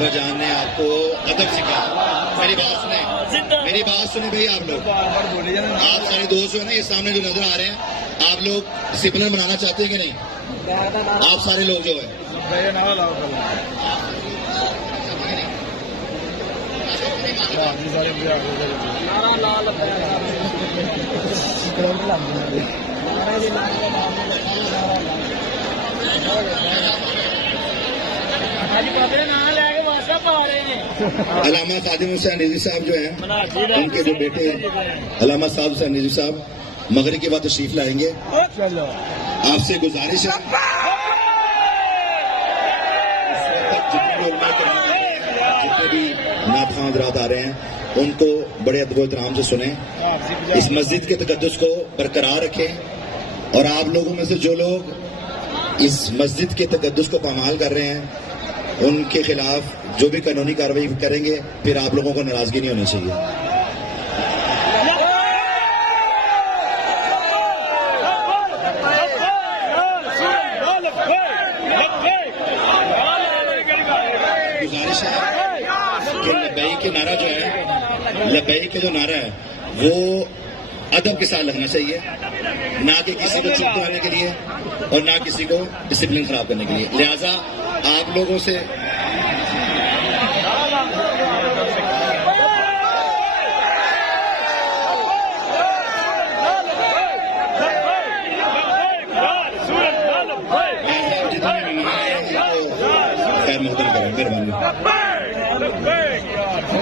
बाबा जान ने आपको अदब सिखाया। मेरी बात सुने भाई, आप लोग, आप सारे दोस्त जो है ना ये सामने जो नजर आ रहे हैं, आप लोग डिसिप्लिन बनाना चाहते हैं कि नहीं? आप सारे लोग जो है अलामा खादिम हुसैन रिजवी साहब जो हैं, उनके जो बेटे हैं अलामा साहब हुसैन रिजवी साहब मगरिब के बाद तशरीफ लाएंगे। आपसे गुजारिश है जितने भी नात हजरात आ रहे हैं उनको बड़े अदब एहतराम से सुने, इस मस्जिद के तकद्दुस को बरकरार रखें, और आप लोगों में से जो लोग इस मस्जिद के तकद्दुस को पामाल कर रहे हैं उनके खिलाफ जो भी कानूनी कार्रवाई करेंगे, फिर आप लोगों को नाराजगी नहीं होनी चाहिए। गुजारिश है कि लब्बैक के नारा जो है, लब्बैक का जो नारा है वो अदब के साथ लगना चाहिए, ना कि किसी को चुप कराने के लिए और ना किसी को डिसिप्लिन खराब करने के लिए। लिहाजा आप लोगों से खैर मोहतरम करें, मेहरबानी।